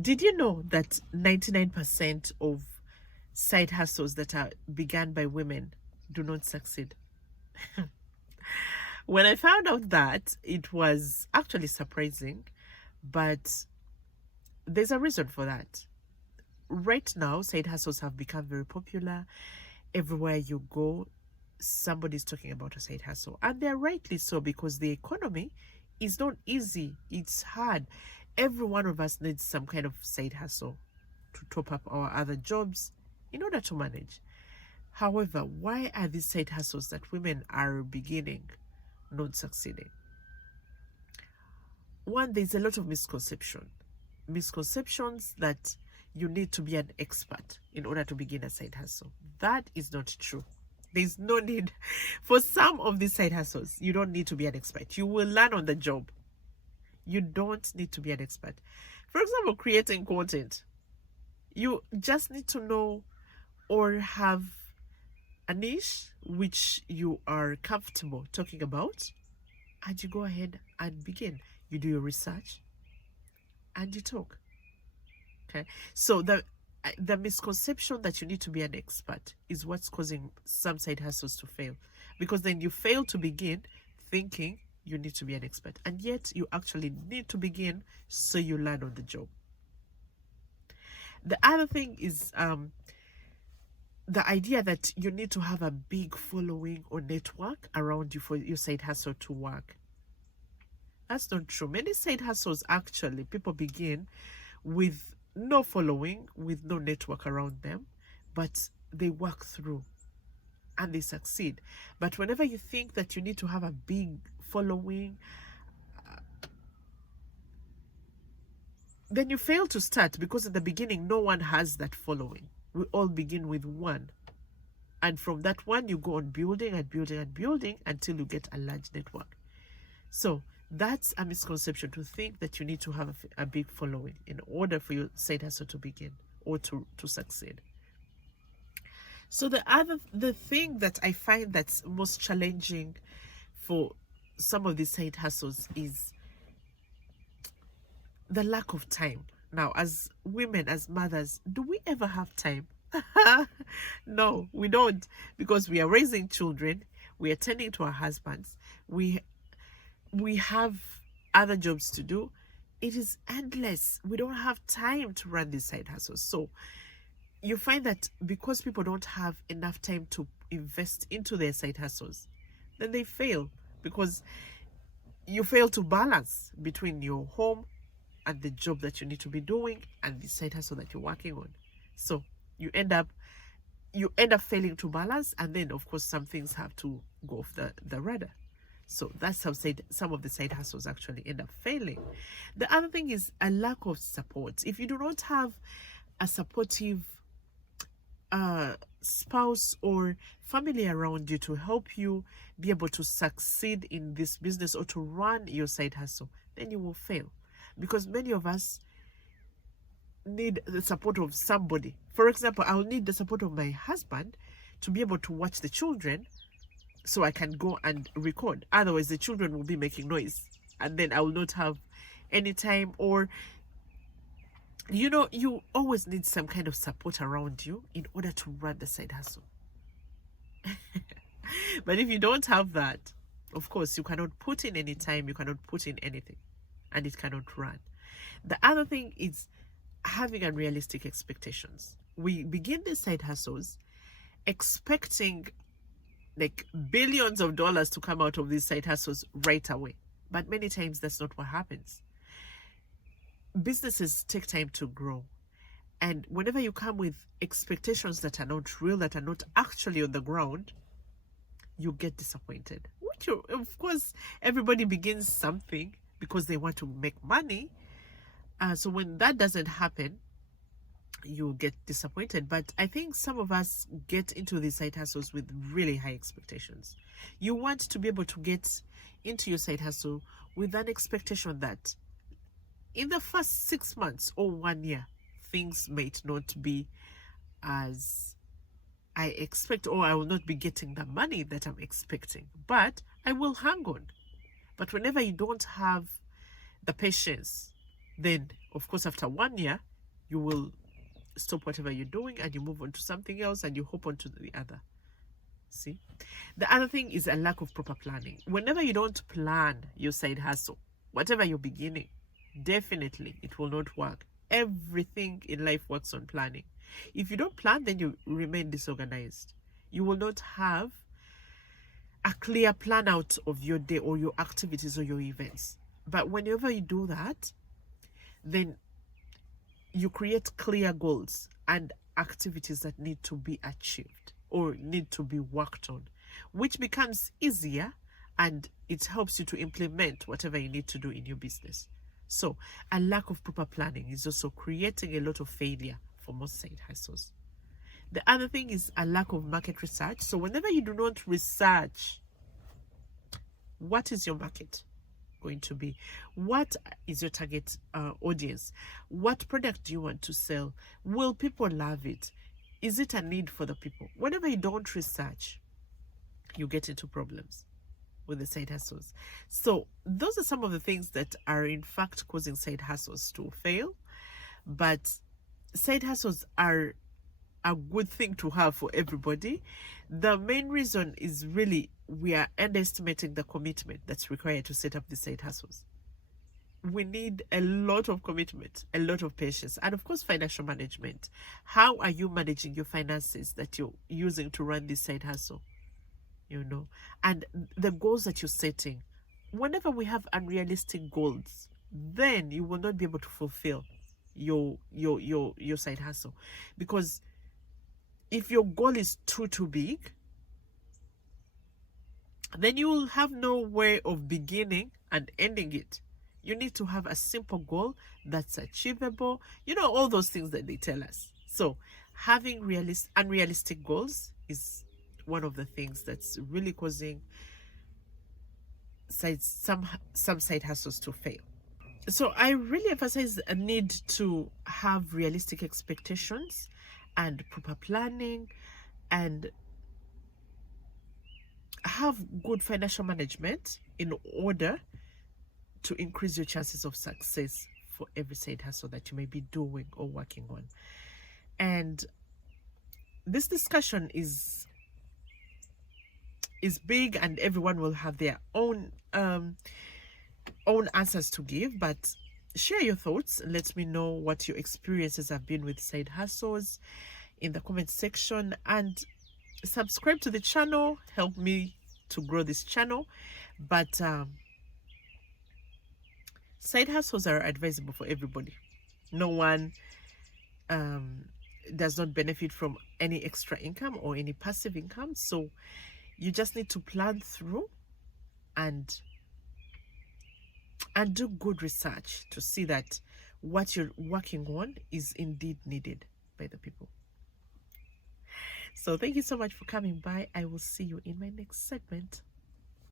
Did you know that 99% of side hustles that are began by women do not succeed? When I found out that, it was actually surprising, but there's a reason for that. Right now, side hustles have become very popular. Everywhere you go, somebody's talking about a side hustle. And they're rightly so, because the economy is not easy, it's hard. Every one of us needs some kind of side hustle to top up our other jobs in order to manage. However, why are these side hustles that women are beginning not succeeding? One, there's a lot of misconceptions that you need to be an expert in order to begin a side hustle. That is not true. There's no need for some of these side hustles. You don't need to be an expert. You will learn on the job. You don't need to be an expert. For example, creating content. You just need to know or have a niche which you are comfortable talking about, and you go ahead and begin. You do your research and you talk. Okay. So the misconception that you need to be an expert is what's causing some side hustles to fail, because then you fail to begin thinking you need to be an expert, and yet you actually need to begin so you learn on the job. The other thing is the idea that you need to have a big following or network around you for your side hustle to work. That's not true. Many side hustles, actually, people begin with no following, with no network around them, but they work through and they succeed. But whenever you think that you need to have a big following, then you fail to start, because in the beginning, no one has that following. We all begin with one. And from that one, you go on building and building and building until you get a large network. So that's a misconception, to think that you need to have a big following in order for your side hustle to begin or to succeed. So the thing that I find that's most challenging for some of these side hustles is the lack of time. Now, as women, as mothers, do we ever have time? No, we don't, because we are raising children, we are tending to our husbands, we have other jobs to do. It is endless. We don't have time to run these side hustles. So you find that because people don't have enough time to invest into their side hustles, then they fail, because you fail to balance between your home and the job that you need to be doing and the side hustle that you're working on. So you end up failing to balance, and then of course some things have to go off the radar. So that's how some of the side hustles actually end up failing. The other thing is a lack of support. If you do not have a supportive spouse or family around you to help you be able to succeed in this business or to run your side hustle, then you will fail. Because many of us need the support of somebody. For example, I'll need the support of my husband to be able to watch the children so I can go and record. Otherwise, the children will be making noise and then I will not have any time. Or, you always need some kind of support around you in order to run the side hustle. But if you don't have that, of course, you cannot put in any time, you cannot put in anything, and it cannot run. The other thing is having unrealistic expectations. We begin these side hustles expecting like billions of dollars to come out of these side hustles right away. But many times that's not what happens. Businesses take time to grow. And whenever you come with expectations that are not real, that are not actually on the ground, you get disappointed. Which, of course, everybody begins something because they want to make money. So when that doesn't happen, you get disappointed. But I think some of us get into these side hustles with really high expectations. You want to be able to get into your side hustle with an expectation that in the first 6 months or 1 year, things might not be as I expect, or I will not be getting the money that I'm expecting, but I will hang on. But whenever you don't have the patience Then, of course, after 1 year, you will stop whatever you're doing and you move on to something else and you hop on to the other. See? The other thing is a lack of proper planning. Whenever you don't plan your side hustle, whatever you're beginning, definitely it will not work. Everything in life works on planning. If you don't plan, then you remain disorganized. You will not have a clear plan out of your day or your activities or your events. But whenever you do that, then you create clear goals and activities that need to be achieved or need to be worked on, which becomes easier and it helps you to implement whatever you need to do in your business. So a lack of proper planning is also creating a lot of failure for most side hustles. The other thing is a lack of market research. So whenever you do not research, what is your market going to be? What is your target audience? What product do you want to sell? Will people love it? Is it a need for the people? Whenever you don't research, you get into problems with the side hustles. So those are some of the things that are in fact causing side hustles to fail. But side hustles are a good thing to have for everybody. The main reason is really we are underestimating the commitment that's required to set up the side hustles. We need a lot of commitment, a lot of patience, and of course financial management. How are you managing your finances that you're using to run this side hustle? And the goals that you're setting. Whenever we have unrealistic goals, then you will not be able to fulfill your side hustle. Because if your goal is too big, then you will have no way of beginning and ending it. You need to have a simple goal that's achievable. All those things that they tell us. So having unrealistic goals is one of the things that's really causing some side hustles to fail. So I really emphasize a need to have realistic expectations and proper planning and have good financial management in order to increase your chances of success for every side hustle that you may be doing or working on. And this discussion is big and everyone will have their own answers to give, but share your thoughts. Let me know what your experiences have been with side hustles in the comment section, and subscribe to the channel. Help me to grow this channel. But side hustles are advisable for everybody. No one does not benefit from any extra income or any passive income. So you just need to plan through and do good research to see that what you're working on is indeed needed by the people. So thank you so much for coming by. I will see you in my next segment.